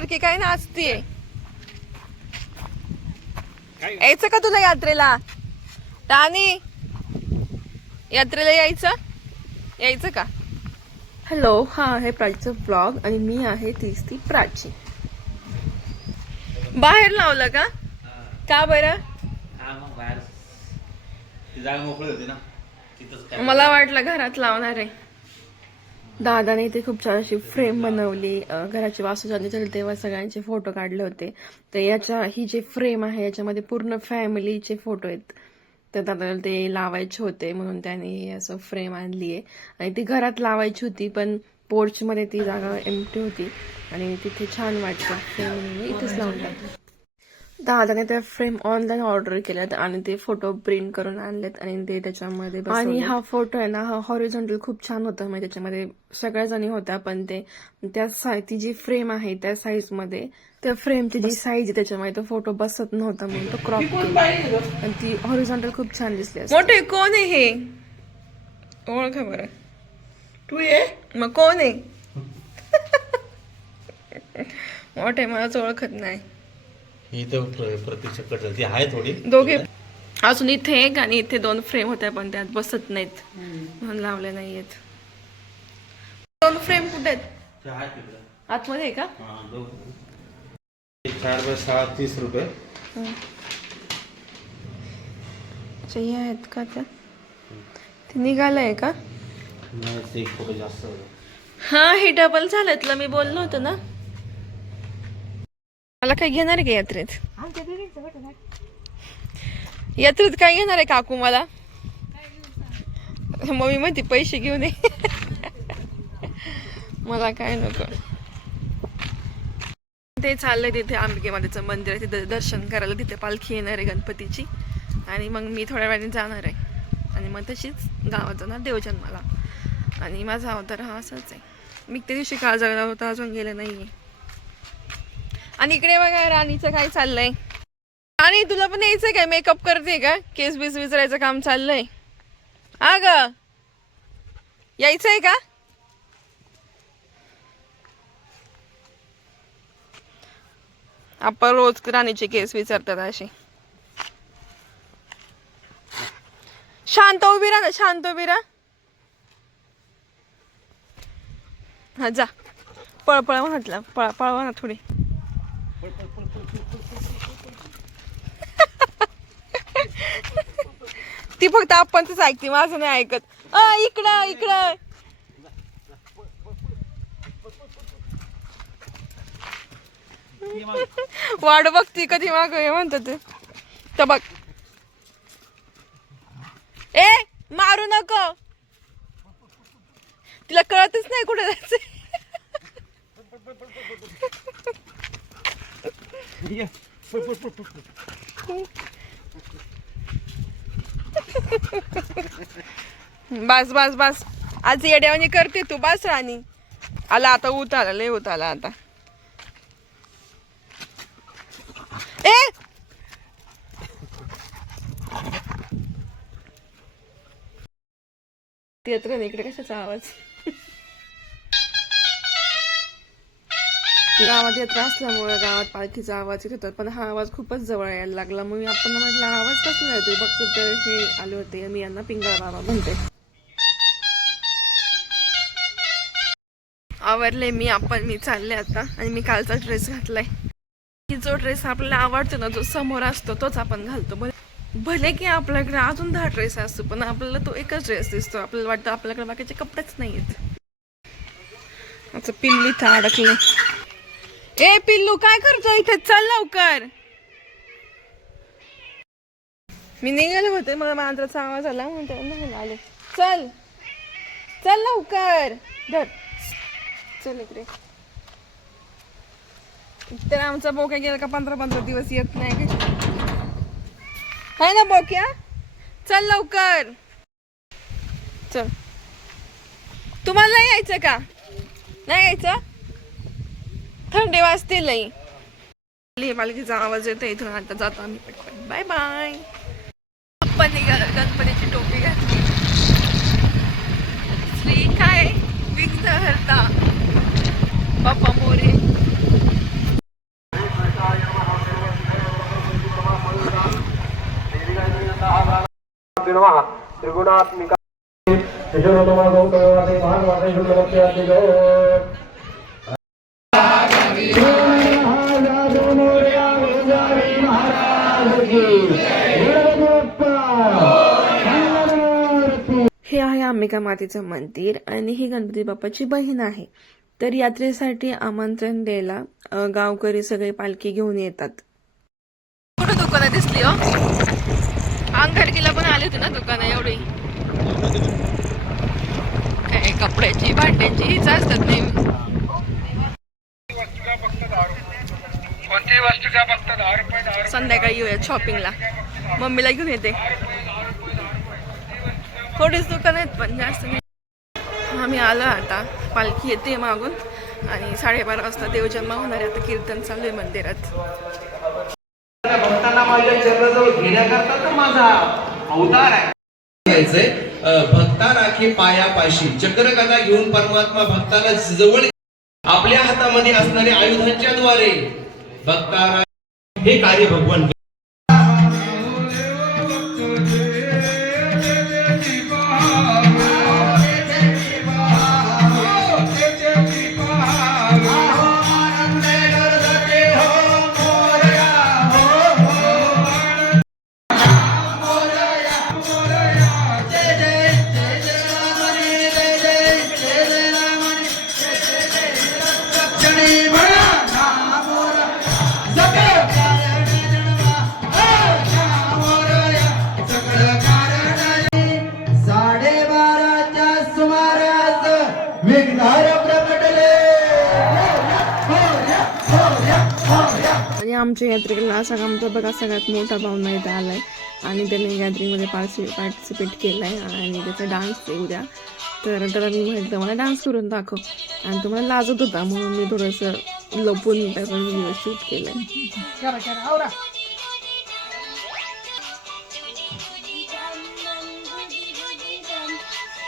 सारखी काय नाचतीये. यायचं का तुला यात्रेला? तानी यात्रेला यायचं का? हॅलो, हा आहे प्राचीचा ब्लॉग आणि मी आहे ती प्राची. बाहेर लावलं का? का बरं? मला वाटलं घरात लावणार आहे. दादाने इथे खूप छान अशी फ्रेम बनवली. घराची वास्तुशांती झाली तेव्हा सगळ्यांचे फोटो काढले होते. तर ही जी फ्रेम आहे याच्यामध्ये पूर्ण फॅमिलीचे फोटो आहेत. तर दादाला ते लावायचे होते म्हणून त्याने असं फ्रेम आणली आहे आणि ती घरात लावायची होती पण पोर्च मध्ये ती जागा एम्प्टी होती आणि तिथे छान वाटतं फ्रेम इथेच लावून टाकली. दादाने त्या फ्रेम ऑनलाईन ऑर्डर केल्यात आणि ते फोटो प्रिंट करून आणलेत आणि ते त्याच्यामध्ये आणि हा फोटो आहे ना, हा हॉरिझॉन्टल खूप छान होता. म्हणजे त्याच्यामध्ये सगळ्या जणी होत्या पण ती जी फ्रेम आहे त्या साईज मध्ये, त्या फ्रेमची जी साईज आहे त्याच्यामध्ये तो फोटो बसत नव्हता म्हणून तो क्रॉप केला आणि ती हॉरिझॉन्टल खूप छान दिसली. मोठे कोण आहे हे? ओळखा बरं. तू ये मग कोण आहे? मोठे मलाच ओळखत नाही. प्रतीक्षा कट झाली आहे थोडी. दोघे अजून इथे एक आणि इथे 2 फ्रेम होत्या पण त्यात बसत नाहीत म्हणून लावले नाहीयेत. 2 फ्रेम कुठे आहेत? आतमध्ये आहे का? 4x6 30 रुपये. अच्छा, हे आहेत का? त्या ते निघालंय का? नाही, फोटो जास्त. हा, हे डबल झालं. मी बोललो होतं ना. मला काय घेणार आहे का यात्रेत? यात्रेत काय घेणार आहे काकू मला? मम्मी म्हणते पैसे घेऊन ये. मला काय नको. ते चाललंय तिथे अंबिकेमातेचं मंदिर आहे, तिथे दर्शन करायला. तिथे पालखी येणार आहे गणपतीची आणि मग मी थोड्या वेळाने जाणार आहे आणि मग तशीच गावात जाणार देवजन्माला. आणि माझा अवतार हा असाच आहे. मी त्या दिवशी काळ जगला होता, अजून गेले नाहीये. आणि इकडे बघा राणीचं काय चाललंय. आणि तुला पण यायचंय काय? मेकअप करते का? केस बीस विचारायचं काम चाललंय. हा ग, यायचंय का? आपण रोज राणीचे केस विचारतात असे. शांत उभी राहा ना, शांत उभी राहा. हा जा, पळपळ म्हटलं, पळवा ना थोडी. ती फक्त आपण तीच ऐकते, माझं नाही ऐकत. इकडं इकडं. वाट बघती कधी माग म्हणतात तर बघ. ए, मारू नको, तिला कळतच नाही कुठे जायचंय. बस बस बस, आज येड्यावानी करते तू. बस राणी. आला आता, ऊत आला, लय ऊत आला आता. ए, येत इकडे कशाचा आवाज? गावात यात्रा असल्यामुळे गावात पालखीचा आवाज येत होता पण हा आवाज खूपच जवळ यायला लागला. मग आपण म्हटलं आवाज कसला येतोय बघतो तर हे आले होते. मी यांना पिंगळा बाबा म्हणते. आवरले मी चालले आता आणि मी कालचा ड्रेस घातलाय. की जो ड्रेस आपल्याला आवडतो ना, जो समोर असतो तोच आपण घालतो. भले की आपल्याकडे अजून 10 ड्रेस असतो पण आपल्याला तो एकच ड्रेस दिसतो. आपल्याला वाटतं आपल्याकडे बाकीचे कपडेच नाहीयेत. आता पिल्ली तर अडकले. ए पिल्लू, काय करतो इथे? चल लवकर. मी निघाले होते, मला मांजराचा आवाज आला म्हणून आले. चल चल लवकर, धर. चल इकडे. तर आमचा बोक्या गेला का 15-15 दिवस येत नाही है ना बोक्या? चल लवकर, चल. तुम्हाला नाही यायचं का? नाही यायचं? थंडी वाजते लई. पालखीचा आवाज येतो इथून. आता जातो आम्ही पटकन. Bye bye. आपण गणपतीची टोपी घातली. श्री काय विघ्नहर्ता बाप्पा मोरे. हे आहे अंबिका मातेचं मंदिर आणि ही गणपती बाप्पाची बहीण आहे. तर यात्रेसाठी आमंत्रण द्यायला गावकरी सगळे पालखी घेऊन येतात. कुठं दुकानं दिसली हो? अंगठकीला पण आली होती ना दुकानं एवढी. काय कपड्याची भांड्याची हीच असतात नेहमी. संध्याकाळी येऊया शॉपिंगला. मम्मीला घेऊन येते. थोडीच दुकान आहेत पण जास्त नाही. आम्ही आलो आता. पालखी येते मागून आणि 12:30 वाजता देवजन्म होणार आहे. आता कीर्तन चालू आहे मंदिरात. भक्तांना माझ्या चरणाजवळ घेण्याकरता तर माझा अवतार आहे. भक्ता राखी पायापाशी चक्रगदा घेऊन परमात्मा भक्ताला जवळ आपल्या हातामध्ये असणाऱ्या आयुधांच्या द्वारे भक्ता हे कार्य भगवान आणि आमच्या यात्रेला असा आमचा बघा सगळ्यात मोठा पाहुणा इथे आलाय आणि त्याने गॅदरिंगमध्ये पार्टिसिपेट केलाय आणि त्याचा डान्स आहे उद्या. तर त्याला मी म्हटलं मला डान्स करून दाखव आणि तो मला लाजत होता म्हणून मी थोडंसं लपून त्याचा व्हिडिओ शूट केलाय.